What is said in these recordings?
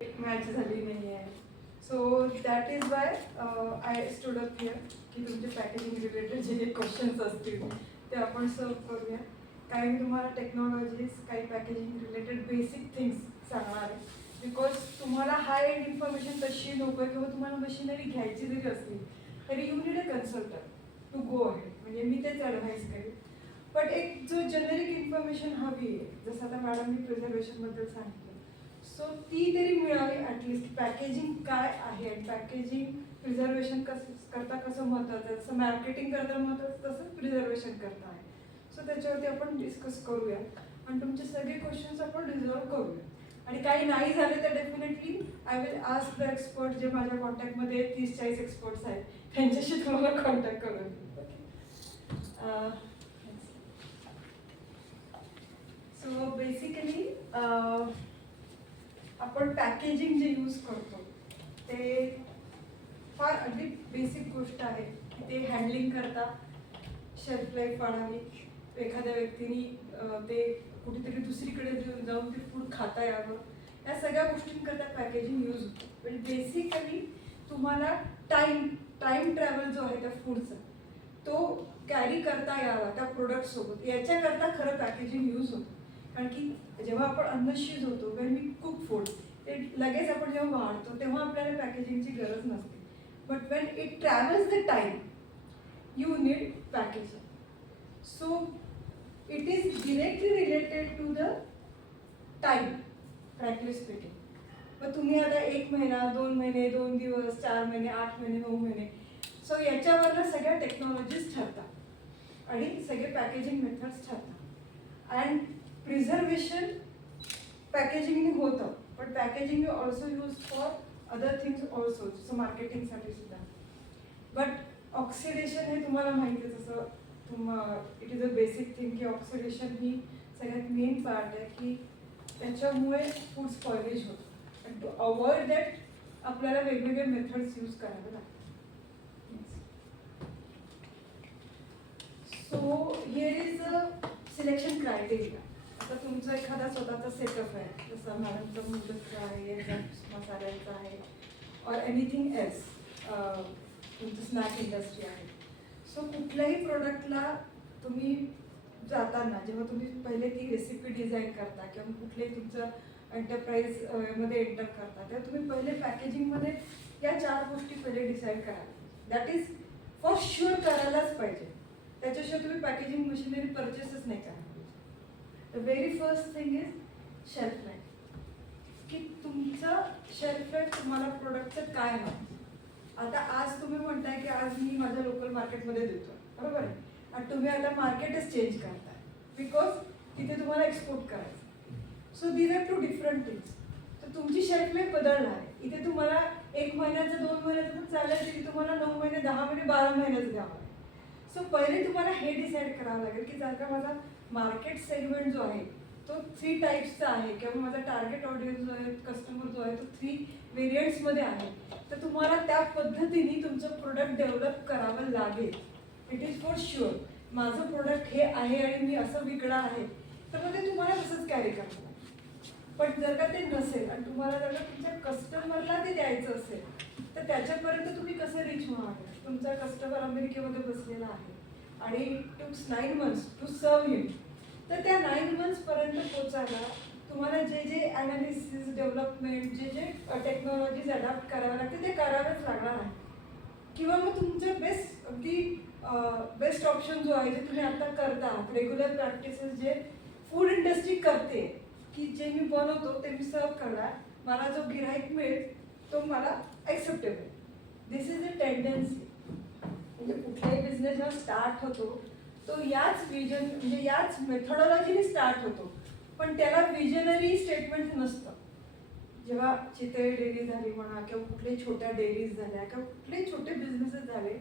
Match झाली नाही आहे. So that is why I stood up here की तुमचे पॅकेजिंग रिलेटेड जे क्वेश्चन्स असतील ते आपण सॉल्व करूया. काही मी तुम्हाला टेक्नॉलॉजीज, काही पॅकेजिंग रिलेटेड बेसिक थिंग्स सांगणार आहे. बिकॉज तुम्हाला हाय एंड इन्फॉर्मेशन तशी नको आहे किंवा तुम्हाला मशिनरी घ्यायची जरी असली तरी you need a consultant to go ahead. म्हणजे मी तेच ॲडव्हाइस करेन. बट एक जो जेनेरिक इन्फॉर्मेशन हवी आहे, जसं आता मॅडमनी प्रिझर्वेशनबद्दल सांगितलं, सो ती तरी मिळावी ॲटलिस्ट. पॅकेजिंग काय आहे आणि पॅकेजिंग प्रिझर्वेशन करता कसं महत्त्वाचं आहे, जसं मार्केटिंग करता महत्त्वाचं तसंच प्रिझर्वेशन करता आहे. सो त्याच्यावरती आपण डिस्कस करूया आणि तुमचे सगळे क्वेश्चन्स आपण रिझॉल्व करूया. आणि काही नाही झाले तर definitely I will ask the expert जे माझ्या कॉन्टॅक्टमध्ये 30-40 एक्सपर्ट्स आहेत त्यांच्याशी तुम्हाला कॉन्टॅक्ट करून देईन. ओके. सो बेसिकली आपण पॅकेजिंग जे यूज करतो ते फार अगदी बेसिक गोष्ट आहे की ते हँडलिंग करता शेल्फ लाईफ वाढावी, एखाद्या व्यक्तीने ते कुठेतरी दुसरीकडे जाऊन ते फूड खाता यावं, या सगळ्या गोष्टींकरता पॅकेजिंग यूज होतं. पण बेसिकली तुम्हाला टाईम ट्रॅव्हल जो आहे त्या फूडचा तो कॅरी करता यावा त्या प्रोडक्टसोबत, याच्याकरता खरं पॅकेजिंग यूज होतं. कारण की जेव्हा आपण अन्न शिजवतो, वेन वी कुक फूड, ते लगेच आपण जेव्हा वाढतो तेव्हा आपल्याला पॅकेजिंगची गरज नसते. But when it travels the time you need packaging. So it is directly related to the time, frankly speaking. मग तुम्ही आता 1 महिना, 2 महिने, 2 दिवस, 4 महिने, 8 महिने, 9 महिने, सो याच्यावरनं सगळ्या टेक्नॉलॉजीज ठरतात आणि सगळे पॅकेजिंग मेथड्स ठरतात. अँड प्रिझर्वेशन पॅकेजिंगने होतं, पण packaging you also use for other things also, जसं मार्केटिंगसाठी सुद्धा. बट ऑक्सिडेशन हे तुम्हाला माहिती आहे, जसं it is a basic thing की ऑक्सिडेशन ही सगळ्यात मेन पार्ट आहे की त्याच्यामुळे फूड स्पॉइलेज होतं. अँड टू अवॉइड दॅट आपल्याला वेगवेगळे मेथड्स यूज करावे लागतात. So here is a selection criteria. आता तुमचा एखादा स्वतःचा सेटअप आहे, जसं मॅडमचं मुलचं आहे, मसाल्यांचं आहे, ऑर एनिथिंग एल्स, तुमचं स्नॅक इंडस्ट्री आहे. सो कुठल्याही प्रोडक्टला तुम्ही जाताना जेव्हा तुम्ही पहिले ती रेसिपी डिझाईन करता किंवा कुठलेही तुमचं एंटरप्राइज मध्ये एंटर करता, तेव्हा तुम्ही पहिले पॅकेजिंगमध्ये या 4 गोष्टी पहिले डिसाईड कराल. दॅट इज फॉर शुअर करायलाच पाहिजे. त्याच्याशिवाय तुम्ही पॅकेजिंग मशिनरी परचेसच नाही करा. The very first thing is shelf life. की तुमचं शेल्फ लाईफ तुम्हाला प्रोडक्टचं काय हवं. आता आज तुम्ही म्हणताय की आज मी माझ्या लोकल मार्केटमध्ये देतो, बरोबर आहे, आणि तुम्ही आता मार्केटच चेंज करताय बिकॉज तिथे तुम्हाला एक्सपोर्ट करायचं. So these are 2 different things. तर तुमची शेल्फ लाईफ बदलणार आहे. इथे तुम्हाला 1 महिन्याचं 2 महिन्याचं पण चालेल, तिथे तुम्हाला 9 महिने, 10 महिने, 12 महिन्याचं द्यावं लागेल. सो पहिले तुम्हाला हे डिसाईड करावं लागेल की जर का माझा मार्केट सेगमेंट जो आहे तो 3 टाईप्सचा आहे किंवा माझा टार्गेट ऑडियन्स जो आहे, कस्टमर जो आहे, तो 3 व्हेरियंट्समध्ये आहे, तर तुम्हाला त्या पद्धतीने तुमचं प्रोडक्ट डेव्हलप करावं लागेल. It is for sure. माझं प्रोडक्ट हे आहे आणि मी असं विकणार आहे, तर मग ते तुम्हाला तसंच कॅरी करावं लागेल. पण जर का ते नसेल आणि तुम्हाला जर का तुमच्या कस्टमरला ते द्यायचं असेल, तर त्याच्यापर्यंत तुम्ही कसं रीच व्हाल. तुमचा कस्टमर अमेरिकेमध्ये बसलेला आहे आणि it takes 9 months to serve हिम. तर त्या 9 months पर्यंत पोचायला तुम्हाला जे जे ॲनालिसिस, डेव्हलपमेंट, जे जे टेक्नॉलॉजीज अडॅप्ट कराव्या लागते ते करावेच लागणार आहे. किंवा मग तुमचं बेस्ट ऑप्शन जो आहे, जे तुम्ही आता करता, रेग्युलर प्रॅक्टिसेस जे फूड इंडस्ट्री करते, की जे मी बनवतो ते मी सर्व करणार, मला जो गिराईक मिळेल तो मला acceptable. This is a tendency. म्हणजे कुठलाही बिझनेस जेव्हा स्टार्ट होतो तो याच विजन, म्हणजे याच मेथॉडॉलॉजीने स्टार्ट होतो, पण त्याला विजनरी स्टेटमेंट नसतं. जेव्हा चितळे डेअरी झाली म्हणा किंवा कुठल्याही छोट्या डेअरीज झाल्या किंवा कुठलेही छोटे बिझनेसेस झाले,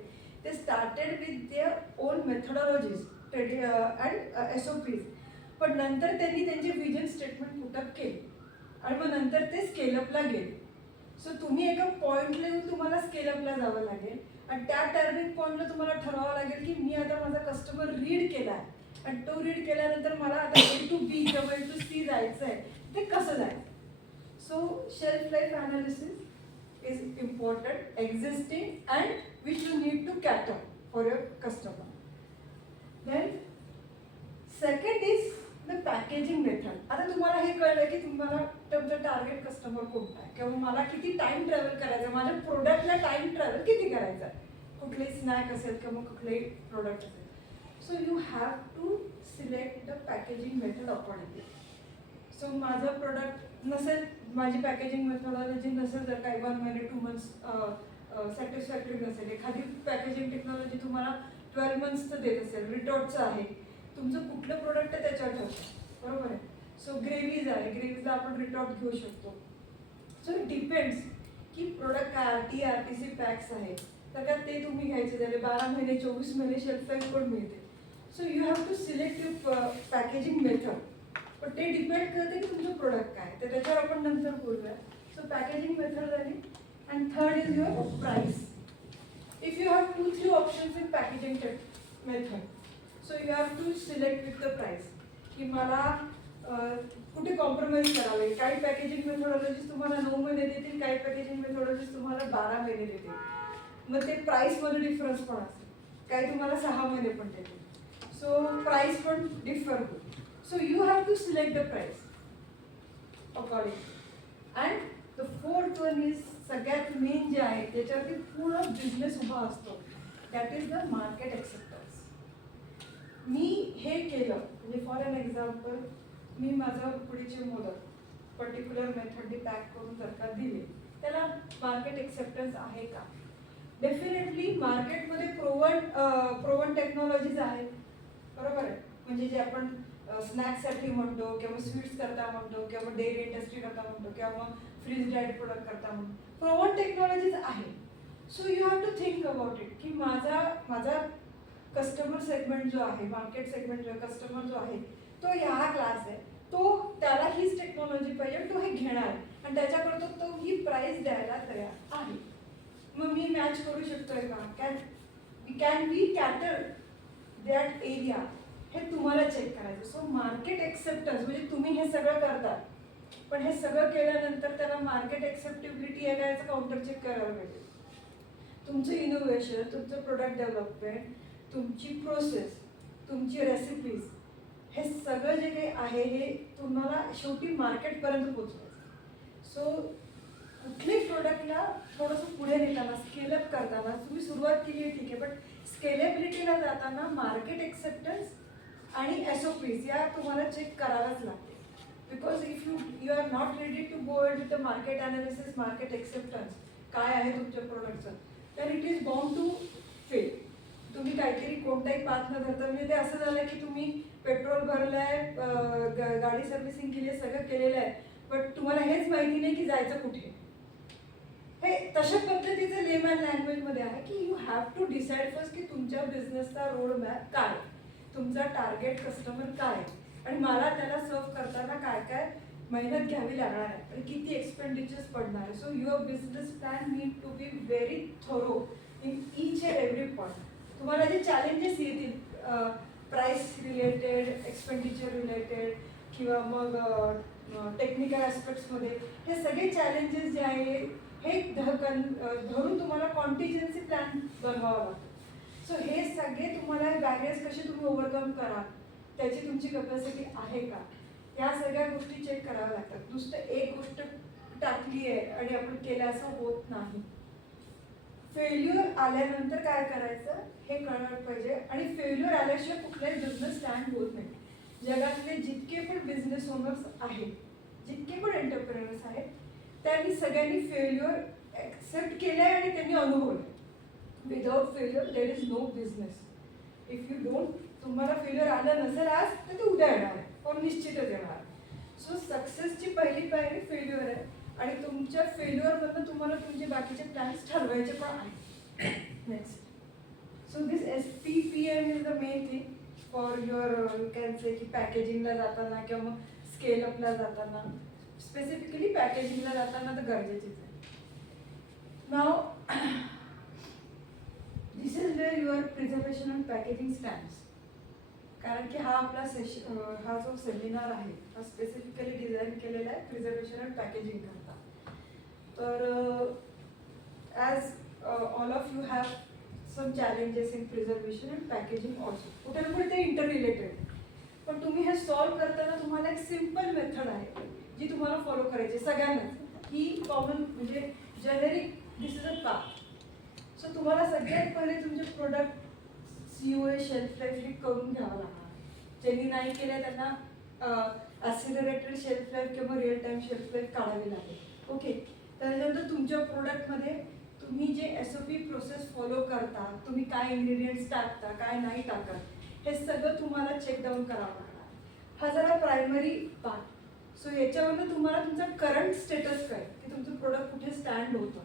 ते started with their own methodologies and SOPs. पण नंतर त्यांनी त्यांचे विजन स्टेटमेंट पुटअप केले आणि मग नंतर ते स्केलअपला गेले. सो तुम्ही एका पॉईंटला येऊन तुम्हाला स्केलअपला जावं लागेल आणि त्या टर्निंग पॉईंटला तुम्हाला ठरवावं लागेल की मी आता माझा कस्टमर रीड केला आहे आणि तो रीड केल्यानंतर मला आता A to B किंवा A to C जायचं आहे, ते कसं जायचं. So shelf life analysis is important, existing, and which you need to cater for your customer. Then second is the packaging method. आता तुम्हाला हे कळलं की तुम्हाला तुमचं टार्गेट कस्टमर कोणता आहे किंवा मला किती टाइम ट्रॅव्हल करायचं, माझ्या प्रोडक्टला टाइम ट्रॅव्हल किती करायचा आहे, कुठलेही स्नॅक असेल किंवा कुठलेही प्रोडक्ट असेल. So you have to select the packaging method accordingly. So माझं प्रोडक्ट नसेल, माझी पॅकेजिंग मेथडॉलॉजी नसेल, जर काही 1 महिने 2 मंथ्स सॅटिस्फॅक्टरी नसेल, एखादी पॅकेजिंग टेक्नॉलॉजी तुम्हाला 12 मंथ्सचं देत असेल, रिटॉर्टचं आहे, तुमचं कुठलं प्रोडक्ट आहे त्याच्यावर ठरतं, बरोबर आहे. सो ग्रेव्हीज आहे, ग्रेव्हीजला आपण रिटॉर्ट घेऊ शकतो. सो इट डिपेंड्स की प्रोडक्ट काय RTC पॅक्स आहे तर का ते तुम्ही घ्यायचे झाले 12 महिने 24 महिने शेल्फ लाईफ पण मिळते. So you have to select your packaging method. पण ते डिपेंड करते की तुमचं प्रोडक्ट काय तर त्याच्यावर आपण नंतर बोलूया. सो पॅकेजिंग मेथड झाली. And third is your price. If you have 2-3 options in packaging method, so you have to select with the price की मला कुठे कॉम्प्रोमाइज करावे. काही पॅकेजिंग मेथोडॉलॉजीज तुम्हाला 9 महिने देतील, काही पॅकेजिंग मेथोडॉलॉजीज तुम्हाला 12 महिने देतील. मग ते प्राईसमध्ये डिफरन्स पण असेल, काही तुम्हाला 6 महिने पण देतील. सो प्राईस पण डिफर होईल. So you have to select the price according. And the fourth one is सगळ्यात मेन जे आहे त्याच्यावरती पूर्ण बिझनेस उभा असतो, that is the market acceptance. मी हे केलं म्हणजे फॉर एन एक्झाम्पल, मी माझं पुढीचे मोदक पर्टिक्युलर मेथडने पॅक करून जर का दिले, त्याला मार्केट एक्सेप्टन्स आहे का? डेफिनेटली मार्केटमध्ये प्रोवन टेक्नॉलॉजीज आहेत, बरोबर आहे. म्हणजे जे आपण स्नॅक्ससाठी म्हणतो किंवा स्वीट्स करता म्हणतो किंवा डेअरी इंडस्ट्री करता म्हणतो किंवा फ्रीज ड्राईड प्रोडक्ट करता म्हणतो, प्रोवन टेक्नॉलॉजीज आहे. So you have to think about it की माझा कस्टमर सेगमेंट जो आहे, मार्केट सेगमेंट जो कस्टमर जो आहे तो ह्या क्लास आहे, तो त्याला हीच टेक्नॉलॉजी पाहिजे, तो हे घेणार आणि त्याच्याकडे तो ही प्राइस द्यायला तयार आहे. मग मी मॅच करू शकतोय का? Can we cater that area? हे तुम्हाला चेक करायचं. सो मार्केट एक्सेप्टन्स म्हणजे तुम्ही हे सगळं करता, पण हे सगळं केल्यानंतर त्याला मार्केट एक्सेप्टेबिलिटी आहे का याचं काउंटर चेक करायला पाहिजे. तुमचं इनोव्हेशन, तुमचं प्रोडक्ट डेव्हलपमेंट, तुमची प्रोसेस, तुमची रेसिपीज, हे सगळं जे काही आहे हे तुम्हाला शेवटी मार्केटपर्यंत पोहोचवायचं. सो कुठल्याही प्रोडक्टला थोडंसं पुढे नेताना, स्केलअप करताना, तुम्ही सुरुवात केली आहे ठीक आहे, पण स्केलेबिलिटीला जाताना मार्केट एक्सेप्टन्स आणि SOPs या तुम्हाला चेक कराव्याच लागते. Because if you are not ready to go with the market analysis, market acceptance काय आहे तुमच्या प्रोडक्टचं, तर it is bound to fail. तुम्ही काहीतरी कोणताही पाथ न धरता, म्हणजे ते असं झालं की तुम्ही पेट्रोल भरलंय, गाडी सर्व्हिसिंग केली आहे, सगळं केलेलं आहे, बट तुम्हाला हेच माहिती नाही की जायचं कुठे. हे तशा पद्धतीचं लेमॅन लँग्वेजमध्ये आहे की you have to decide first की तुमच्या बिझनेसचा रोड मॅप काय, तुमचा टार्गेट कस्टमर काय आणि मला त्याला सर्व करताना काय काय मेहनत घ्यावी लागणार आहे आणि किती एक्सपेंडिचर्स पडणार आहे. So your business plan need to be very thorough in each and every point. तुम्हाला जे चॅलेंजेस येतील प्राइस रिलेटेड, एक्सपेंडिचर रिलेटेड किंवा मग टेक्निकल ॲस्पेक्ट्समध्ये, हे सगळे चॅलेंजेस जे आहे हे धरून तुम्हाला कॉन्टिजन्सी प्लॅन बनवावा लागतो. सो हे सगळे तुम्हाला बॅरियर्स कसे तुम्ही ओव्हरकम करा, त्याची तुमची कॅपॅसिटी आहे का, या सगळ्या गोष्टी चेक कराव्या लागतात. नुसतं एक गोष्ट टाकली आहे आणि आपण केलं असं होत नाही. फेल्युअर आल्यानंतर काय करायचं हे कळलं पाहिजे आणि फेल्युअर आल्याशिवाय कुठलाही बिझनेस स्टँड होत नाही. जगातले जितके पण बिझनेस ओनर्स आहेत, जितके पण एंटरप्रेनर्स आहेत, त्यांनी सगळ्यांनी फेल्युअर ॲक्सेप्ट केलं आहे आणि त्यांनी अनुभवलं. Without failure there is no business. If you don't, तुम्हाला फेल्युअर आलं नसेल आज तर ते उद्या येणार आहे और निश्चितच येणार. सो सक्सेसची पहिली पायरी फेल्युअर आहे आणि तुमच्या फेल्युअरमधनं तुम्हाला तुमचे बाकीचे प्लॅन्स ठरवायचे पण आहे. Next, so this SPPM is the main thing for your, you can say की पॅकेजिंगला जाताना किंवा मग स्केलअपला जाताना, स्पेसिफिकली पॅकेजिंगला जाताना तर गरजेचीच आहे. Now this is where your preservation and packaging stamps. कारण की हा आपला हा जो सेमिनार आहे हा स्पेसिफिकली डिझाईन केलेला आहे प्रिझर्वेशन अँड पॅकेजिंग करता. तर as all of you have some challenges in preservation and packaging also, कुठे ना कुठे ते इंटर रिलेटेड. पण तुम्ही हे सॉल्व्ह करताना तुम्हाला एक सिम्पल मेथड आहे जी तुम्हाला फॉलो करायची सगळ्यांनाच. ही कॉमन म्हणजे generic this is a path. So तुम्हाला सगळ्यात पहिले तुमचे प्रोडक्ट COA शेल्फ लाईफ हे करून घ्यावं लागणार. ज्यांनी नाही केलं त्यांना ॲक्सिलरेटेड शेल्फ लाईफ किंवा रिअल टाईम शेल्फ लाईफ काढावी लागेल. ओके, त्याच्यानंतर तुमच्या प्रोडक्टमध्ये तुम्ही जे SOP प्रोसेस फॉलो करता, तुम्ही काय इन्ग्रेडियंट्स टाकता काय नाही टाकत, हे सगळं तुम्हाला चेक डाऊन करावं लागणार. हा जरा प्रायमरी पार्ट. सो याच्यावरनं तुम्हाला तुमचा करंट स्टेटस काय की तुमचं प्रोडक्ट कुठे स्टँड होतं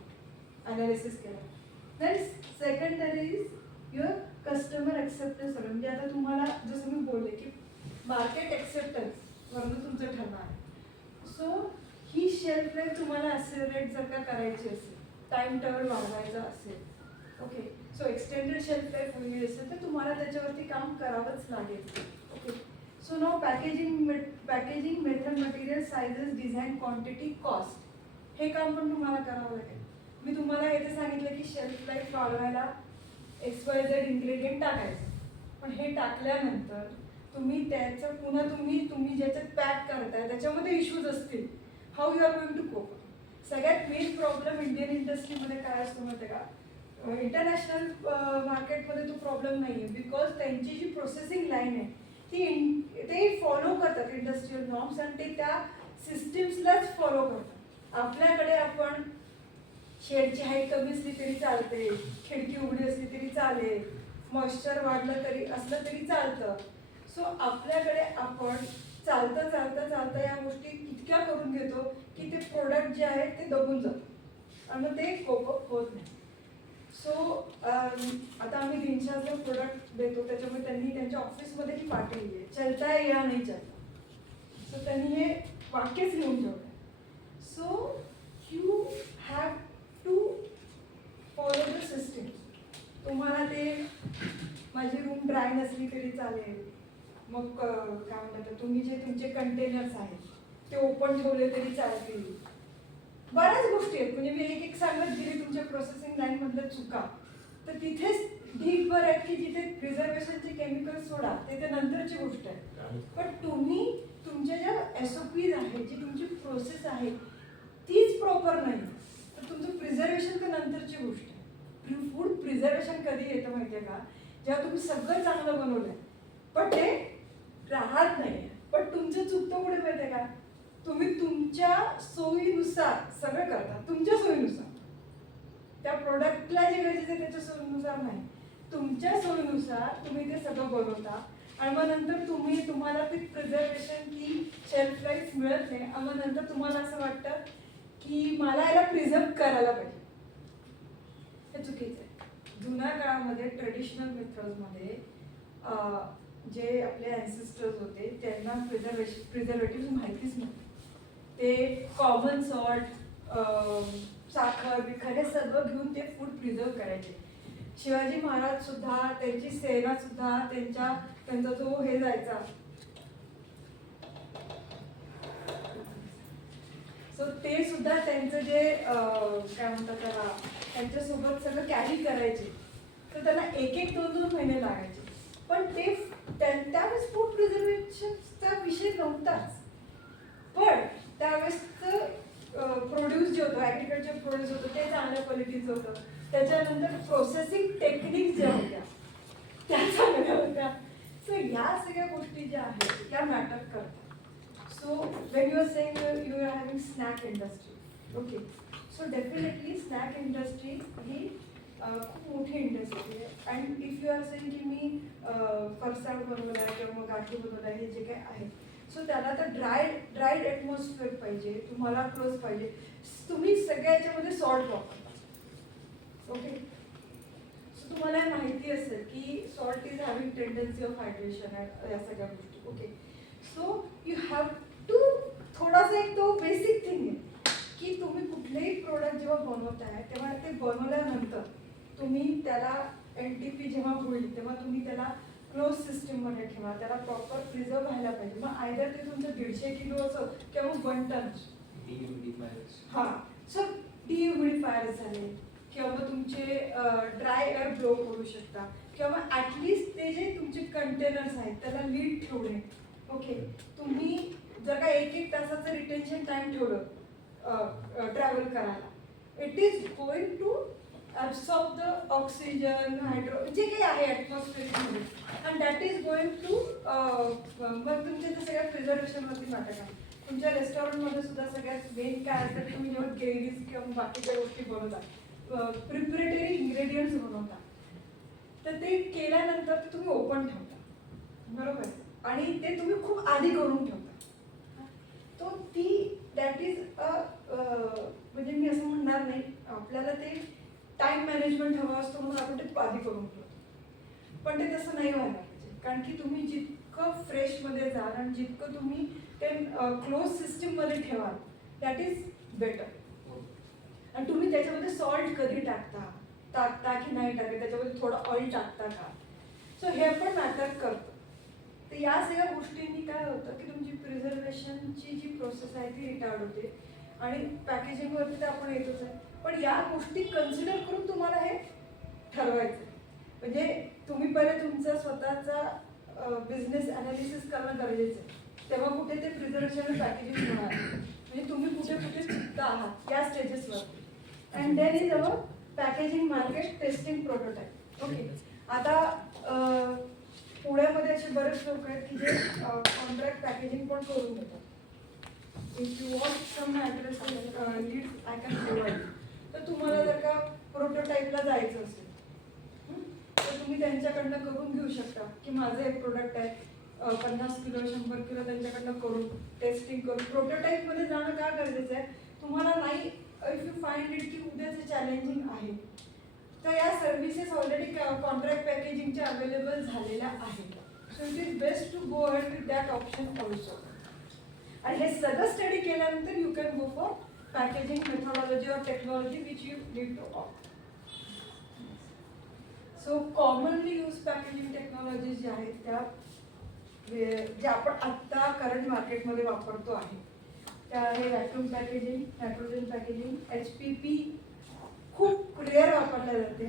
ॲनालिसिस केलं. Then secondary is your customer acceptance. म्हणजे आता तुम्हाला जसं मी बोलले की मार्केट ॲक्सेप्टन्स वरनं तुमचं ठरणार आहे. सो ही शेल्फ लाईफ तुम्हाला ॲक्सेलरेट जर का करायची असेल, टाईम टेबल वाढवायचा असेल, okay, so extended shelf life हवी असेल तर तुम्हाला त्याच्यावरती काम करावंच लागेल. Okay, so now packaging method, material, sizes, design, quantity, cost, हे काम पण तुम्हाला करावं लागेल. मी तुम्हाला येथे सांगितलं की शेल्फ लाईफ वाढवायला XYZ इन्ग्रेडियंट टाकायचं, पण हे टाकल्यानंतर तुम्ही त्याचं पुन्हा तुम्ही ज्याच्यात पॅक करताय त्याच्यामध्ये इश्यूज असतील. How you are going to cope. सगळ्यात मेन प्रॉब्लेम इंडियन इंडस्ट्रीमध्ये काय असतो माहिती आहे का, इंटरनॅशनल मार्केटमध्ये तो प्रॉब्लेम नाही आहे. बिकॉज त्यांची जी प्रोसेसिंग लाईन आहे ते फॉलो करतात इंडस्ट्रियल नॉर्म्स आणि ते त्या सिस्टीम्सलाच फॉलो करतात. आपल्याकडे आपण शेडची हाईट कमी असली तरी चालते, खिडकी उघडी असली तरी चालेल, मॉइश्चर वाढलं तरी असलं तरी चालतं. सो आपल्याकडे आपण चालता चालता चालता या गोष्टी इतक्या करून घेतो की ते प्रोडक्ट जे आहेत ते दबून जातं आणि ते कोपअप होत नाही. सो आता आम्ही दिनशाचं प्रोडक्ट देतो त्याच्यामुळे त्यांनी त्यांच्या ऑफिसमध्येही पाठवली आहे, चलता है या नाही चलता. सो त्यांनी हे वाक्यच लिहून ठेवलं. So you have to follow the system. तुम्हाला ते माझी रूम ड्राय नसली तरी चालेल, मग काय म्हणतात तुम्ही जे तुमचे कंटेनर्स आहेत ते ओपन ठेवले तरी चालतील. बऱ्याच गोष्टी आहेत. म्हणजे मी एक सांगत गेली तुमच्या प्रोसेसिंग लाईनमधल्या चुका, तर तिथेच ढीकभर आहेत की जिथे प्रिझर्वेशनचे केमिकल सोडा ते नंतरची गोष्ट आहे. पण तुम्ही तुमच्या ज्या SOPs आहेत, जी तुमची प्रोसेस आहे तीच प्रॉपर नाही तर तुमचं प्रिझर्वेशन तर नंतरची गोष्ट आहे. फूड प्रिझर्वेशन कधी येतं माहिती आहे का, जेव्हा तुम्ही सगळं चांगलं बनवलंय पण ते राहत नाही. पण तुमचं चुकतं कुठे माहिती आहे का, तुम्ही तुमच्या सोयीनुसार सगळं करता, तुमच्या सोयीनुसार. त्या प्रोडक्टला जे गरजेचं आहे त्याच्या सोयीनुसार नाही, तुमच्या सोयीनुसार तुम्ही ते सगळं बनवता आणि मग नंतर तुम्हाला ती प्रिझर्वेशन की शेल्फ लाईफ मिळत नाही आणि मग नंतर तुम्हाला असं वाटतं की मला याला प्रिझर्व करायला पाहिजे. हे चुकीचं आहे. जुन्या काळामध्ये ट्रेडिशनल मेथड्समध्ये जे आपले ॲन्सेस्टर्स होते त्यांना प्रिझर्वेटिव्ह माहितीच नव्हते. ते कॉमन सॉल्ट, साखर बिखर हे सगळं घेऊन ते फूड प्रिझर्व करायचे. शिवाजी महाराज सुद्धा, त्यांची सेना सुद्धा, त्यांचा जो हे जायचा, सो ते सुद्धा त्यांचं जे काय म्हणतात त्याला त्यांच्यासोबत सगळं कॅरी करायचे. तर त्यांना 1-2 महिने लागायचे. पण ते त्यावेळेस फूड प्रिझर्वेशनचा विषय नव्हताच. पण त्यावेळेसचं प्रोड्यूस जे होतं, ॲग्रिकल्चर प्रोड्यूस होतं ते चांगल्या क्वालिटीचं होतं. त्याच्यानंतर प्रोसेसिंग टेक्निक ज्या होत्या त्या चांगल्या होत्या. सो या सगळ्या गोष्टी ज्या आहेत त्या मॅटर करतात. So when you are saying you are having snack industry, okay, so definitely snack industry ही खूप मोठी इंडस्ट्री आहे. And if you are saying की मी फरसाण बनवला आहे किंवा मग गाठी बनवला आहे, हे जे काही आहे, सो त्याला तर ड्राईड ॲटमॉस्फिअर पाहिजे, तुम्हाला क्लोज पाहिजे. तुम्ही सगळ्या याच्यामध्ये सॉल्ट वापरता, ओके. सो तुम्हाला माहिती असेल की salt is having tendency of hydration या सगळ्या गोष्टी, okay. So you have to थोडासा एक तो बेसिक थिंग आहे की तुम्ही कुठलेही प्रोडक्ट जेव्हा बनवताय तेव्हा ते बनवल्यानंतर तुम्ही त्याला NTP जेव्हा होईल तेव्हा तुम्ही त्याला क्लोज सिस्टीममध्ये ठेवा, त्याला प्रॉपर प्रिझर्व व्हायला पाहिजे. मग आयदर ते तुमचं 150 किलो असो किंवा 1 टन. हां, सो डिह्युमिडिफायर्स झाले किंवा मग तुमचे ड्राय एअर ब्लो करू शकता किंवा मग ॲटलिस्ट ते जे तुमचे कंटेनर्स आहेत त्याला लीड ठेवणे. ओके, तुम्ही जर का 1-1 तासाचं रिटेन्शन टाईम ठेवलं ट्रॅव्हल करायला, it is going to absorb the oxygen, hydro, जे काही आहे ॲटमॉस्फिअरमध्ये, and that is going to मग तुमच्या ते सगळ्या प्रिझर्वेशनवरती नाटक आहे. तुमच्या रेस्टॉरंटमध्ये सुद्धा सगळ्यात मेन काय असतं, तुम्ही जेव्हा ग्रेव्हीज किंवा बाकीच्या गोष्टी बनवता, प्रिपरेटरी इन्ग्रेडियंट्स बनवता, तर ते केल्यानंतर ते तुम्ही ओपन ठेवता, बरोबर, आणि ते तुम्ही खूप आधी करून ठेवता. तो ती दॅट इज म्हणजे मी असं म्हणणार नाही, आपल्याला ते टाईम मॅनेजमेंट हवा असतो म्हणून आपण ते आधी करून ठेवतो, पण ते तसं नाही व्हायला पाहिजे. कारण की तुम्ही जितकं फ्रेशमध्ये जाल आणि जितकं तुम्ही ते क्लोज सिस्टीममध्ये ठेवाल, दॅट इज बेटर. आणि तुम्ही त्याच्यामध्ये सॉल्ट कधी टाकता की नाही टाकता, त्याच्यामध्ये थोडं ऑइल टाकता का, सो हे पण मॅटर करतं. तर या सगळ्या गोष्टींनी काय होतं की तुमची प्रिझर्वेशनची जी प्रोसेस आहे ती रिटार्ड होते. आणि पॅकेजिंगवरती तर आपण येतोच आहे, पण या गोष्टी कन्सिडर करून तुम्हाला हे ठरवायचं. म्हणजे तुम्ही पहिले तुमचा स्वतःचा बिझनेस ॲनालिसिस करणं गरजेचं आहे, तेव्हा कुठे ते प्रिझर्वेशन पॅकेजिंग होणार, म्हणजे तुम्ही कुठे कुठे चुकता आहात या स्टेजेसवर. And then is our packaging market testing prototype. Okay, आता पुण्यामध्ये असे बरेच लोक आहेत की जे कॉन्ट्रॅक्ट पॅकेजिंग पण करून घेतात. If you want some address leads I can provide. तर तुम्हाला जर का प्रोटोटाईपला जायचं असेल तर तुम्ही त्यांच्याकडनं करून घेऊ शकता की माझं एक प्रोडक्ट आहे, 50 किलो 100 किलो त्यांच्याकडनं करून टेस्टिंग करून. प्रोटोटाईपमध्ये जाणं का गरजेचं आहे, तुम्हाला नाही, इफ यू फाइंड इट की उद्याचं चॅलेंजिंग आहे, तर या सर्व्हिसेस ऑलरेडी कॉन्ट्रॅक्ट पॅकेजिंगच्या अवेलेबल झालेल्या आहेत. So it is best to go ahead with that option also. आणि हे सगळं स्टडी केल्यानंतर you can go for packaging methodology और technology which you need to opt. So commonly use packaging technology ज्या आहेत त्या जे आपण आत्ता करंट मार्केटमध्ये वापरतो आहे त्या आहे vacuum packaging, nitrogen packaging, HPP खूप रेअर वापरल्या जाते,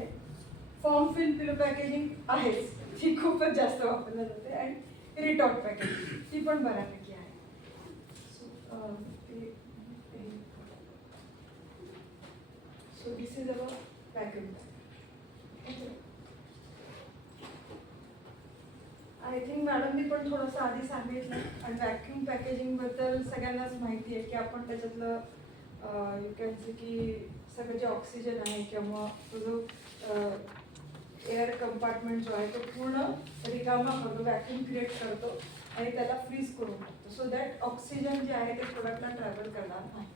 फॉर्म फिल पिलो पॅकेजिंग आहेच, ती खूपच जास्त वापरल्या जाते, आणि रिटॉक पॅकेजिंग ती पण बऱ्यापैकी आहे. So this is our vacuum. I think मॅडमनी पण थोडंसं आधी सांगितलं, आणि व्हॅक्यूम पॅकेजिंगबद्दल सगळ्यांनाच माहिती आहे की आपण त्याच्यातलं यू कॅन से की सगळं जे ऑक्सिजन आहे किंवा तो जो एअर कंपार्टमेंट जो आहे तो पूर्ण रिकामा करतो, व्हॅक्यूम क्रिएट करतो आणि त्याला फ्रीज करून टाकतो, सो दॅट ऑक्सिजन जे आहे ते प्रोडक्टला ट्रॅव्हल करणार नाही.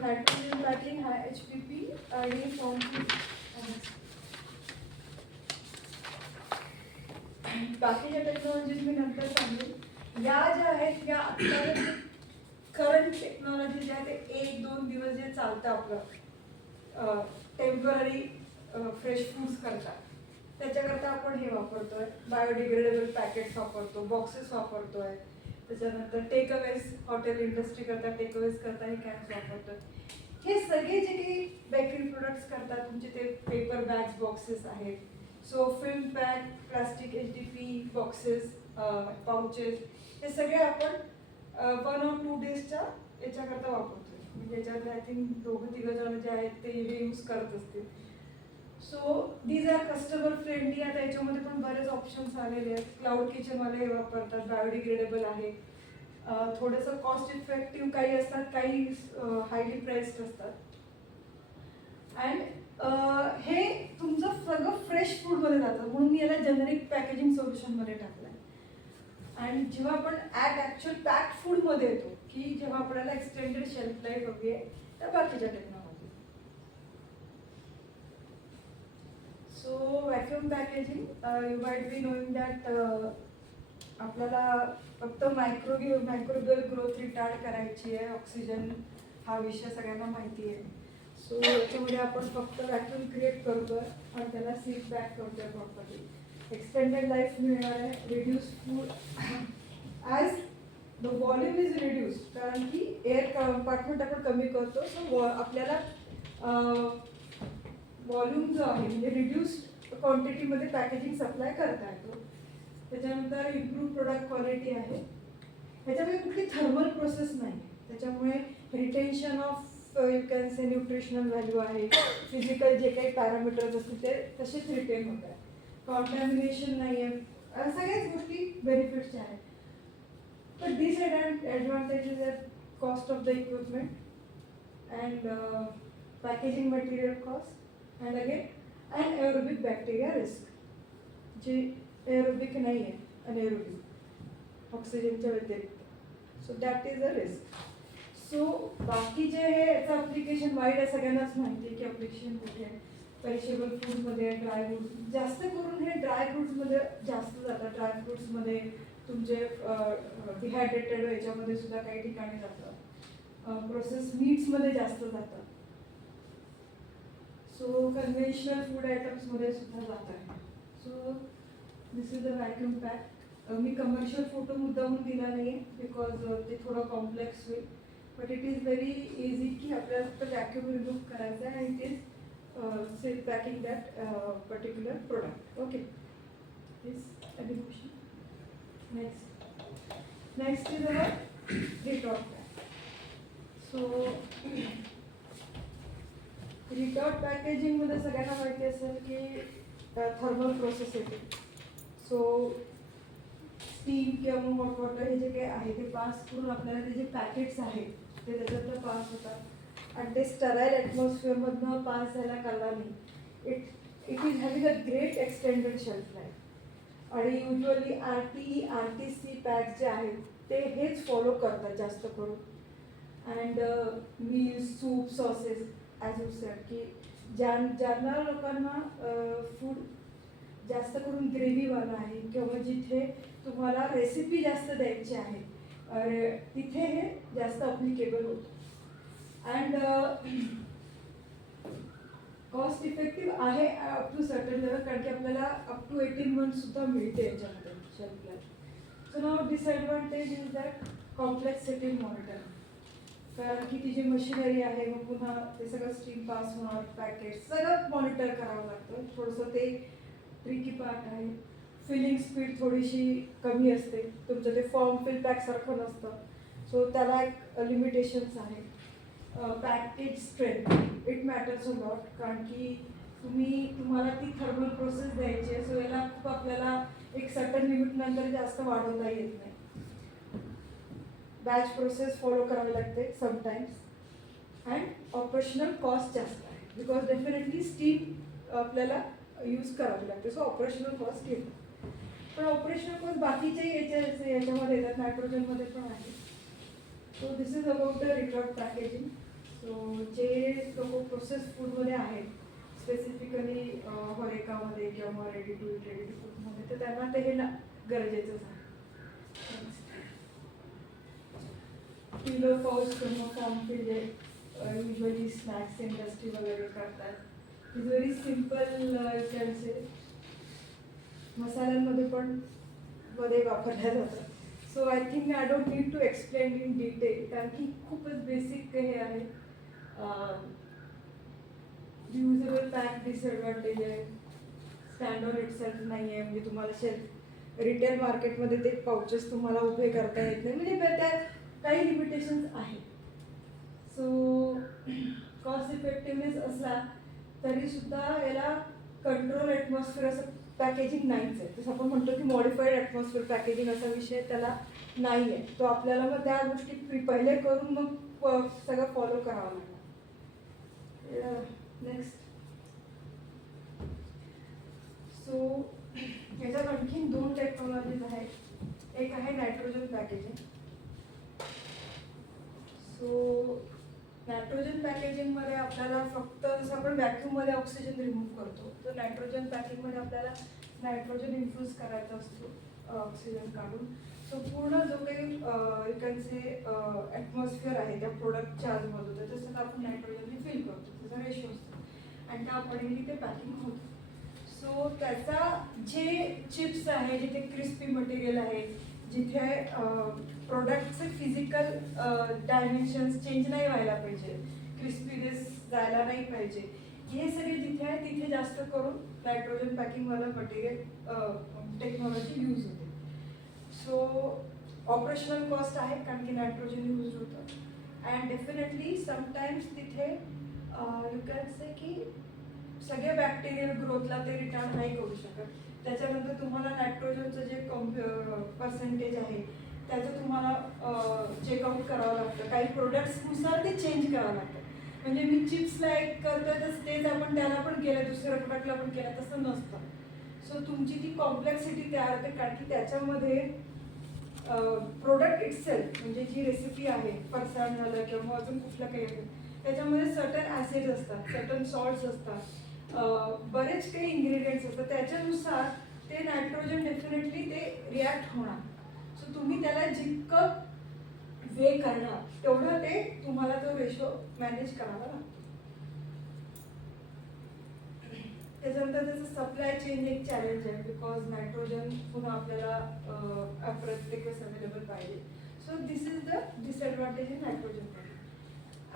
नायट्रोजन पॅकिंग हा HPP आणि फॉर्म बाकीच्या टेक्नॉलॉजीज मी नंतर सांगेन. या ज्या आहेत या आत्ता करंट टेक्नॉलॉजी ज्या आहेत ते 1-2 दिवस जे चालतं आपलं टेम्पररी फ्रेश फूड्स करतात, त्याच्याकरता आपण हे वापरतोय, बायोडिग्रेडेबल पॅकेट्स वापरतो, बॉक्सेस वापरतोय, त्याच्यानंतर टेकअवेज, हॉटेल इंडस्ट्री करता टेकअवेज करता हे कॅन्स वापरतोय. हे सगळे जे काही बेकरी प्रोडक्ट्स करतात तुमचे ते पेपर बॅग्स, बॉक्सेस आहेत, so film pack, plastic HDP boxes, pouches, हे सगळे आपण 1 or 2 डेजच्या याच्याकरता वापरतोय. म्हणजे याच्यातले आय थिंक 2-3 जण जे आहेत ते हे यूज करत असतील. So these are customer friendly. आता याच्यामध्ये पण बरेच ऑप्शन्स आलेले आहेत. क्लाउड किचनवाले हे वापरतात, बायोडिग्रेडेबल आहे, थोडंसं कॉस्ट इफेक्टिव्ह काही असतात, काही हायली प्राइस्ड असतात. अँड हे तुमचं सगळं फ्रेश फूडमध्ये जातं, म्हणून मी याला जेनेरिक पॅकेजिंग सोल्युशनमध्ये टाकलं आहे. आणि जेव्हा आपण ॲक्च्युअल पॅक्ड फूडमध्ये येतो की जेव्हा आपल्याला एक्सटेंडेड शेल्फ लाईफ हवी आहे त्या बाकीच्या technology. So vacuum packaging, you might be knowing that आपल्याला फक्त मायक्रोबियल ग्रोथ रिटार्ड करायची आहे. ऑक्सिजन हा विषय सगळ्यांना माहिती आहे. सो याच्यामध्ये आपण फक्त व्हॅक्यूम क्रिएट करतोय आणि त्याला सील पॅक करतोय प्रॉपरली. एक्सटेंडेड लाईफ मिळणार आहे, reduce food as the volume is reduce, कारण की एअर कंपार्टमेंट आपण कमी करतो, सो आपल्याला व्हॉल्यूम जो आहे म्हणजे रिड्यूस्ड क्वांटिटीमध्ये पॅकेजिंग सप्लाय करता येतो. त्याच्यानंतर इम्प्रूव्ह प्रोडक्ट क्वालिटी आहे. ह्याच्यामध्ये कुठली थर्मल प्रोसेस नाही आहे, त्याच्यामुळे retention of you can say nutritional value आहे, फिजिकल जे काही पॅरामीटर्स असतील ते तसेच रिटेन होत आहे, कॉन्टॅमिनेशन नाही आहे, सगळ्याच गोष्टी बेनिफिट्सच्या आहेत. पण डिसएडवांटेजेस आहेत cost of the equipment and packaging material cost and again anaerobic bacteria risk, जे एरोबिक नाही आहे, अनएरोबिक ऑक्सिजनच्या व्यतिरिक्त. So that is a risk. So बाकीचे हे याचं अप्लिकेशन वाईड आहे, सगळ्यांनाच माहिती आहे की अप्लिकेशन कुठे आहे. पेरिशेबल फूडमध्ये, ड्राय फ्रूट्स, जास्त करून हे ड्राय फ्रूट्समध्ये जास्त जातात. ड्राय फ्रूट्समध्ये तुमचे डिहायड्रेटेड याच्यामध्ये सुद्धा काही ठिकाणी जातं. प्रोसेस मीट्समध्ये जास्त जातं. सो कन्व्हेन्शनल फूड आयटम्समध्ये सुद्धा जात आहे. So this is a vacuum pack. मी कमर्शियल फोटो मुद्दामून दिला नाही आहे बिकॉज ते थोडं कॉम्प्लेक्स होईल, but it is very easy की आपल्याला फक्त व्हॅक्यूम रिमूव्ह करायचं आहे आणि it is seal packing that particular product. Okay, is any question? Next is our retort pack. So retort पॅकेजिंगमध्ये सगळ्यांना माहिती असेल की थर्मल प्रोसेस येते. सो स्टीम किंवा मग हॉट वॉटर हे जे काही आहे ते पास करून आपल्याला ते जे पॅकेट्स आहेत ते त्याच्यातनं पास होतात आणि ते स्टराईल ॲटमॉस्फिअरमधनं पास झायला कालाने it is having a great extended shelf life. आणि युजली RTC पॅक जे आहेत ते हेच फॉलो करतात जास्त करून. And meals, soup, sauces as you said की ज्यांना लोकांना फूड जास्त करून ग्रेव्हीवाला आहे किंवा जिथे तुम्हाला रेसिपी जास्त द्यायची आहे तिथे हे जास्त अप्लिकेबल होतं. अँड कॉस्ट इफेक्टिव्ह आहे अप टू सर्टन लेवल, कारण की आपल्याला अप टू 18 months सुद्धा मिळते याच्यामध्ये shelf life. So now disadvantage is that complexity monitor, कारण की ती जी मशिनरी आहे मग पुन्हा ते सगळं स्टीम पास होणार, पॅकेट सगळं मॉनिटर करावं लागतं. थोडंसं ते ट्रिकी पार्ट आहे. फिलिंग स्पीड थोडीशी कमी असते, तुमचं ते फॉर्म फिल पॅकसारखं नसतं, सो त्याला एक लिमिटेशन्स आहे. Package strength it matters a lot, कारण की तुम्हाला ती थर्मल प्रोसेस द्यायची आहे, सो याला खूप आपल्याला एक सर्टन लिमिट नंतर जास्त वाढवता येत नाही. बॅच प्रोसेस फॉलो करावी लागते समटाईम्स. अँड ऑपरेशनल कॉस्ट जास्त आहे बिकॉज डेफिनेटली स्टीम आपल्याला यूज करावी लागते, सो ऑपरेशनल कॉस्ट येतो. पण ऑपरेशनल कॉस्ट बाकीचे याच्यामध्ये येतात, नायट्रोजनमध्ये पण आहे. So this is about the retort packaging. So जे लोक प्रोसेस फूडमध्ये आहेत, स्पेसिफिकली होरेकामध्ये किंवा रेडी टू फूडमध्ये, तर त्यांना ते हे गरजेचंच आहे. किलो पाऊस किंवा फॉर्म जे युजली स्नॅक्स इंडस्ट्री वगैरे करतात, is very simple can say. मसाल्यांमध्ये पण मध्ये वापरल्या जातात. So I think I don't need to explain in detail, कारण की खूपच बेसिक हे आहे. रियुजेबल पॅक डिसएडवांटेज आहे, स्टँड ऑन इटसेल्फ नाही आहे, म्हणजे तुम्हाला रिटेल मार्केटमध्ये ते पाउचेस तुम्हाला उभे करता येत नाही, म्हणजे त्यात काही लिमिटेशन्स आहेत. सो कॉस्ट इफेक्टिव्हनेस असला तरी सुद्धा याला कंट्रोल ॲटमॉस्फिअर असं पॅकेजिंग नाहीच आहे. जसं आपण म्हणतो की मॉडिफाईड ॲटमॉस्फिअर पॅकेजिंग असा विषय त्याला नाही आहे. तो आपल्याला मग त्या गोष्टी पहिले करून मग सगळं फॉलो करावं लागणार. नेक्स्ट. सो याच्यात आणखीन 2 टेक्नॉलॉजीज आहेत. एक आहे नायट्रोजन पॅकेजिंग. सो नायट्रोजन पॅकेजिंगमध्ये आपल्याला फक्त जसं आपण व्हॅक्यूममध्ये ऑक्सिजन रिमूव्ह करतो, तर नायट्रोजन पॅकिंगमध्ये आपल्याला नायट्रोजन इन्फ्यूज करायचा असतो ऑक्सिजन काढून. सो पूर्ण जो काही इकडचे ॲटमॉस्फिअर आहे त्या प्रोडक्टच्या आजूबाजूला तसं आपण नायट्रोजनने फिल करतो, त्याचा रेशो असतो आणि त्या अकॉर्डिंगली ते पॅकिंग होतं. सो त्याचा जे चिप्स आहे, जिथे क्रिस्पी मटेरियल आहे, जिथे प्रोडक्टचे फिजिकल डायमेन्शन्स चेंज नाही व्हायला पाहिजे, क्रिस्पीनेस जायला नाही पाहिजे, हे सगळे जिथे आहे तिथे जास्त करून नायट्रोजन पॅकिंगवालं मटेरियल टेक्नॉलॉजी यूज होते. सो ऑपरेशनल कॉस्ट आहे कारण की नायट्रोजन यूज होतं अँड डेफिनेटली समटाईम्स तिथे यू कॅन से की सगळे बॅक्टेरियल ग्रोथला ते रिटार्ड नाही करू शकत. त्याच्यानंतर तुम्हाला नायट्रोजनचं जे पर्सेंटेज आहे त्याचं तुम्हाला चेकआउट करावं लागतं. काही प्रोडक्ट्सनुसार ते चेंज करावं लागतं. म्हणजे मी चिप्सला एक करतो तर तेच आपण त्याला पण केलं, दुसऱ्या प्रोडक्टला पण केलं, तसं नसतं. सो तुमची ती कॉम्प्लेक्सिटी तयार होते कारण की त्याच्यामध्ये प्रोडक्ट इटसेल्फ म्हणजे जी रेसिपी आहे, फरसाण झालं किंवा अजून कुठलं काही आहे, त्याच्यामध्ये सर्टन ॲसिड्स असतात, सर्टन सॉल्ट्स असतात, बरेच काही इन्ग्रेडियंट्स असतात. त्याच्यानुसार ते नायट्रोजन डेफिनेटली ते रिॲक्ट होणार. सो तुम्ही त्याला जितकं वे करणार तेवढं ते तुम्हाला तो रेशो मॅनेज करावा लागतो. त्याच्यानंतर त्याचं सप्लाय चेन एक चॅलेंज आहे बिकॉज नायट्रोजन पुन्हा आपल्याला प्रत्येक वेळेस अवेलेबल पाहिजे. So this is the disadvantage in nitrogen.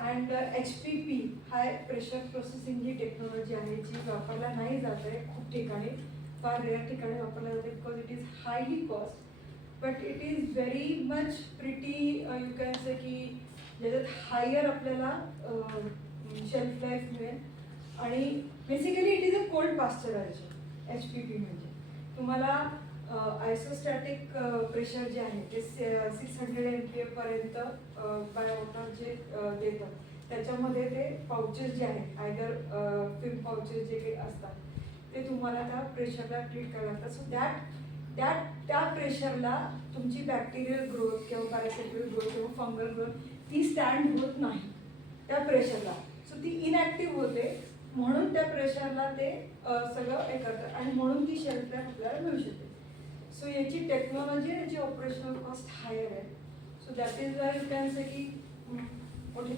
And HPP high pressure processing he technology आहे जी वापरला नाही जात आहे खूप ठिकाणी, फार रेअर ठिकाणी वापरला जाते because it is highly cost, but it is very much pretty you can say की ज्याच्यात हायर आपल्याला शेल्फ लाईफ मिळेल. आणि basically it is a cold pasteuriser. HPP म्हणजे तुम्हाला आयसोस्टॅटिक प्रेशर जे आहे ते 600 MPa पर्यंत बाय वॉटर जे देतं त्याच्यामध्ये ते पाउचेस जे आहेत आयदर फिल्म पाउचेस जे काही असतात ते तुम्हाला त्या प्रेशरला ट्रीट करावं लागतं. सो त्या प्रेशरला तुमची बॅक्टेरियल ग्रोथ किंवा पॅरासायटिक ग्रोथ किंवा फंगल ग्रोथ ती स्टँड होत नाही त्या प्रेशरला. सो ती इनॅक्टिव्ह होते म्हणून त्या प्रेशरला ते सगळं हे करतात आणि म्हणून ती शेल्फ लाईफ आपल्याला मिळू शकते. सो याची टेक्नॉलॉजी आणि याची ऑपरेशनल कॉस्ट हायर आहे. So that is why you can say की मोठे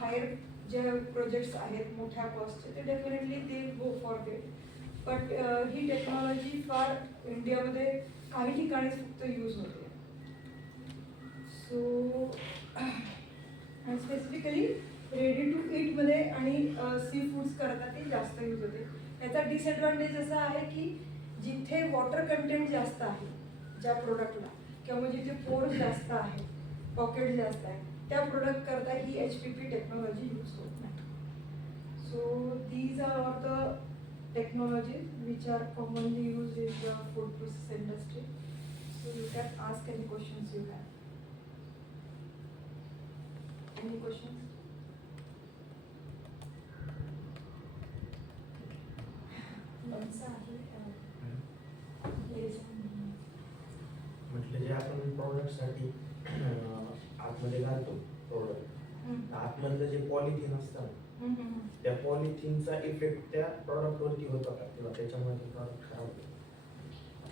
हायर जे प्रोजेक्ट्स आहेत मोठ्या कॉस्टचे ते डेफिनेटली ते गो फॉर देट. बट ही टेक्नॉलॉजी फार इंडियामध्ये काही ठिकाणी फक्त यूज होते. सो स्पेसिफिकली रेडी टू ईटमध्ये आणि सी फूड्स करता ती जास्त यूज होते. याचा डिसएडव्हान्टेज असा आहे की जिथे वॉटर कंटेंट जास्त आहे ज्या प्रोडक्टला किंवा जिथे पोर्स जास्त आहे, पॉकेट जास्त आहे, त्या प्रोडक्ट करता ही HPP टेक्नॉलॉजी यूज होत नाही. So these are all the technologies which are commonly use in the food process industry. So you can ask any questions you have. Any questions? म्हटलं जे आपण प्रॉडक्टसाठी आतमध्ये घालतो प्रोडक्ट, आतमधलं जे पॉलिथिन असतं त्या पॉलिथिनचा इफेक्ट त्या प्रॉडक्टवरती होतो का किंवा त्याच्यामुळे ते प्रॉडक्ट खराब होतं?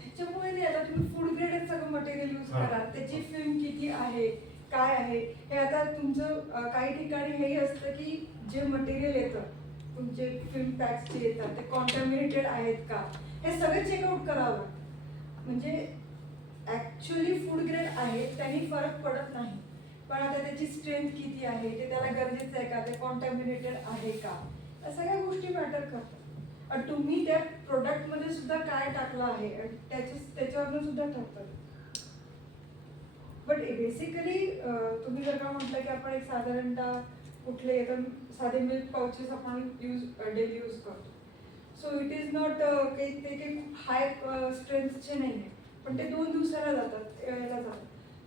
त्याच्यामुळे नाही. आता तुम्ही फूड ग्रेड सगळं मटेरियल यूज करा, त्याची फिल्म किती आहे काय आहे हे आता तुमचं काही ठिकाणी हेही असतं की जे मटेरियल येतं तुमचे फिल्म पॅक्स जे येतात ते कॉन्टॅमिनेटेड आहेत का हे सगळं चेकआउट करावं. म्हणजे ॲक्च्युअली फूड ग्रेड आहे त्यांनी फरक पडत नाही, पण आता त्याची स्ट्रेंथ किती आहे ते त्याला गरजेचं आहे का, ते कॉन्टॅमिनेटेड आहे का, या सगळ्या गोष्टी मॅटर करतात. तुम्ही त्या प्रोडक्टमध्ये सुद्धा काय टाकलं आहे त्याच्यावरनं सुद्धा ठरतं. बट बेसिकली तुम्ही जर का म्हटलं की आपण एक साधारणतः कुठले एकदम साधे मिल्क पाउचेस आपण डेली यूज करतो. सो इट इज नॉट काही ते काही खूप हाय स्ट्रेंथचे नाही आहे, पण ते 2 दिवसाला जातात, यायला जातात.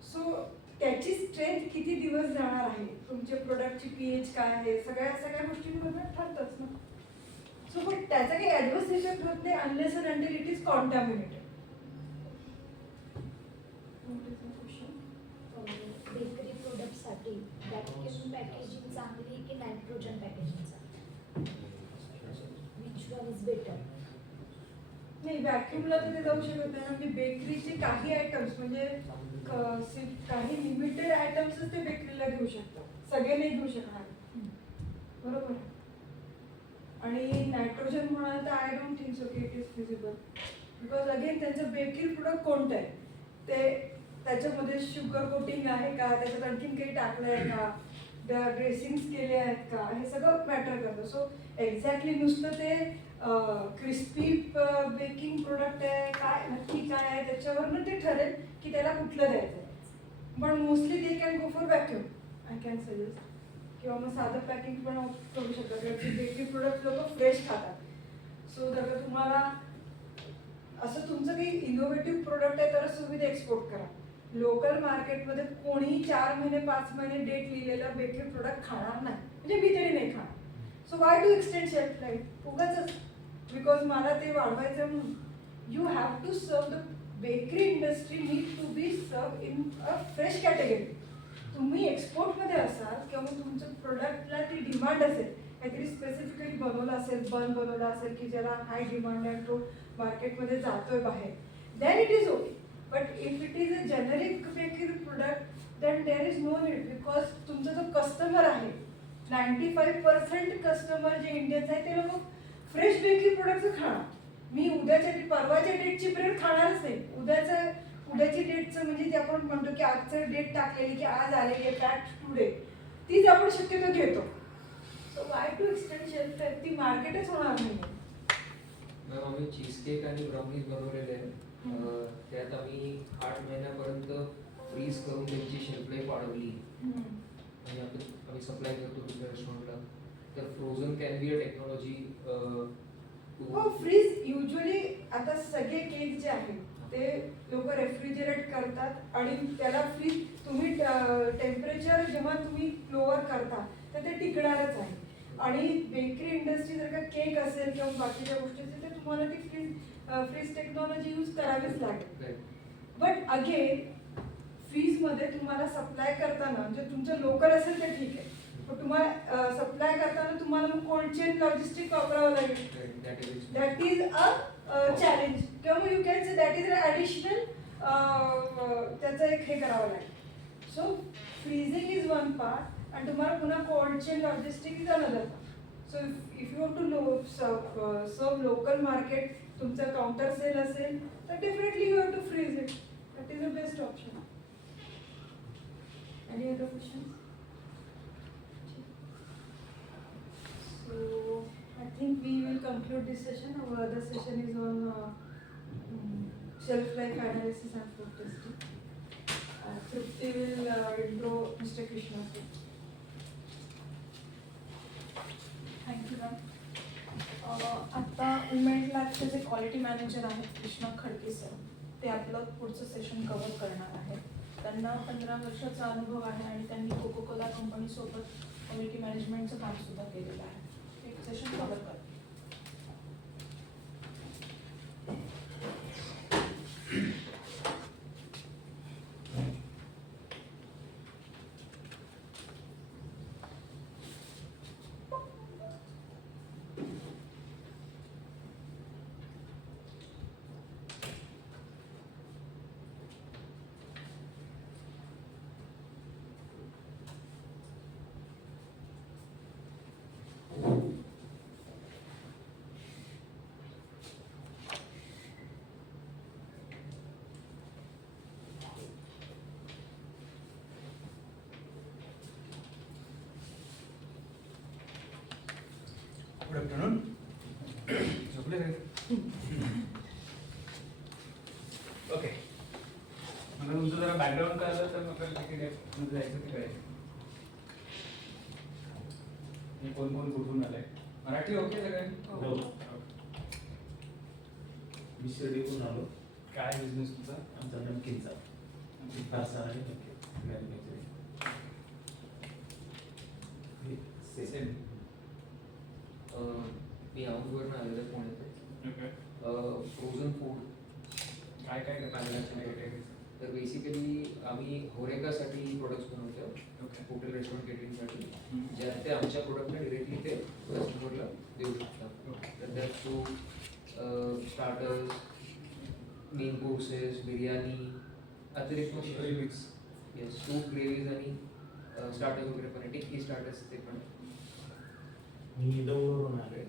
सो त्याची स्ट्रेंथ किती दिवस जाणार आहे, तुमच्या प्रोडक्टची pH काय आहे, सगळ्या गोष्टींवर ठरतंच ना. सो पण त्याचा काही ॲडव्हर्स इफेक्ट होत नाही unless and until it is contaminated. Bakery प्रोडक्टसाठी व्हॅक्यूम पॅकेजिंग चांगली की नायट्रोजन पॅकेजिंग चांगली? Which one is better? नाही, व्हॅक्यूमला तर ते जाऊ शकत नाही. म्हणजे बेकरीचे काही आयटम्स म्हणजे काही लिमिटेड आयटम्सच ते बेकरीला घेऊ शकतात, सगळे नाही घेऊ शकणार. बरोबर. आणि नायट्रोजन म्हणाल तर आय डोंट थिंक सो की it is feasible, because again त्यांचं बेकरी प्रोडक्ट कोणतं आहे ते, त्याच्यामध्ये शुगर कोटिंग आहे का, त्याच्यात आणखीन काही टाकलं आहे का, ड्रेसिंग्स केले आहेत का, हे सगळं मॅटर करतं. सो एक्झॅक्टली नुसतं ते क्रिस्पी बेकिंग प्रोडक्ट आहे काय नक्की काय आहे त्याच्यावरनं ते ठरेल की त्याला कुठलं द्यायचं आहे. पण mostly they can go for vacuum, I can suggest, किंवा मग साधं पॅकिंग पण करू शकतात, कारण बेकरी प्रोडक्ट लोक फ्रेश खातात. सो जर का तुम्हाला असं तुमचं काही इनोव्हेटिव्ह प्रोडक्ट आहे तरच तुम्ही ते एक्सपोर्ट करा. लोकल मार्केटमध्ये कोणी 4 महिने 5 महिने डेट लिहिलेलं बेकरी प्रोडक्ट खाणार नाही, म्हणजे मी तरी नाही खाणार. So why to extend shelf life उगाच, बिकॉज मला ते वाढवायचं म्हणून. You have to serve the bakery industry need to be serve in a fresh category. तुम्ही एक्सपोर्टमध्ये असाल किंवा मग तुमच्या प्रोडक्टला ती डिमांड असेल, काहीतरी स्पेसिफिकली बनवलं असेल, बनवलं असेल की ज्याला हाय डिमांड आहे, तो मार्केटमध्ये जातोय बाहेर, then it is okay. But if it is a generic bakery product then there is no need, because तुमचा जो कस्टमर आहे 95% कस्टमर जे इंडियन्स आहेत ते लोक फ्रेश बेकरी प्रोडक्टचं खाणार. मी उद्याच्या परवाच्या डेटची ब्रेड खाणारच नाही. उद्याची डेटचं म्हणजे ते आपण म्हणतो की आजचं डेट टाकलेली की आज आलेली आहे पॅक्ड टुडे, तीच आपण शक्यतो घेतो. So why to extend shelf life, ती मार्केटच होणार नाही. मॅम आम्ही चीज केक आणि ब्राउनीज बनवलेले आहे. त्यात आम्ही 8 महिन्यापर्यंत फ्रीज करून त्यांची शेल्फ लाईफ वाढवली आणि आम्ही सप्लाय करतो दुसऱ्या रेस्टॉरंटला. तर frozen can be a technology. हो, फ्रीज युजली आता सगळे केक जे आहेत ते लोक रेफ्रिजरेट करतात आणि त्याला फ्रीज तुम्ही टेम्परेचर जेव्हा तुम्ही लोअर करता तर ते टिकणारच आहे. आणि बेकरी इंडस्ट्री जर का केक असेल किंवा बाकीच्या गोष्टी असेल तर तुम्हाला ती फ्रीज टेक्नॉलॉजी यूज करावीच लागेल. बट अगेन फ्रीजमध्ये तुम्हाला सप्लाय करताना म्हणजे तुमचं लोकल असेल तर ठीक आहे, पण तुम्हाला सप्लाय करताना तुम्हाला मग कोल्ड चेन लॉजिस्टिक वापरावं लागेल. दॅट इज अ चॅलेंज, किंवा मग you can say that is a additional त्याचं एक हे करावं लागेल. So freezing is one part आणि तुम्हाला पुन्हा cold chain logistic is another part. So if you want to serve local market, तुमचं काउंटर सेल असेल तर definitely you have to freeze it. That is a best option. Any other questions? So I think we will conclude this session. Our other session is on shelf life analysis and food testing. Trupti will intro Mr. Krishna. Thank you ma'am. आता उमेड लॅबचे जे quality manager आहेत Krishna Khadke sir, ते आपलं पुढचं session cover करणार आहेत. त्यांना 15 वर्षाचा अनुभव आहे आणि त्यांनी कोको कोला कंपनीसोबत क्वालिटी मॅनेजमेंटचं कामसुद्धा केलेलं आहे. एक सेशन कव्हर करतात. Good afternoon. झोपले काय? ओके, मला तुमचं जरा बॅकग्राऊंड कळलं तर मग तिकडे जायचं ते कळेल. मी कोण कोण कुठून आलंय? मराठी ओके सगळ्यांनी? हो. मी शिर्डीहून आलो. काय बिझनेस तुमचा? आमचा नमकीनचा फारसा आणि नमकीन सेम. मी औंधवरून आलेलो आहे पुण्यात. ओके. फ्रोझन फूड काय काय काय तर बेसिकली आम्ही होरेकासाठी प्रोडक्ट्स बनवतो. ओके. हॉटेल रेस्टॉरंट केटरिंगसाठी, ज्यात ते आमच्या प्रोडक्टला डिरेक्टली ते कस्टमरला देऊ शकतात. ओके. तर त्यात soup, starters, main courses, biryani, अतिरिक्त मिक्स. येस, सूप, ग्रेव्हीज आणि स्टार्टर्स वगैरे पण आहे. टिक्की स्टार्टर्स ते पण. मी दौंडवरून आलोय.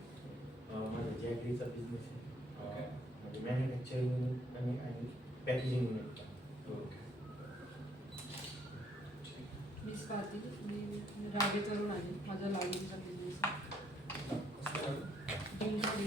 बेकरीचा बिझनेस आहे Okay. म्हणजे मॅन्युफॅक्चरिंग युनिट आणि पॅकेजिंग युनिट. ओके. मी स्वाती, मी रावेतवरून आली. माझा लॉगिनचा बिझनेस आहे. कसं झालं? इन्कम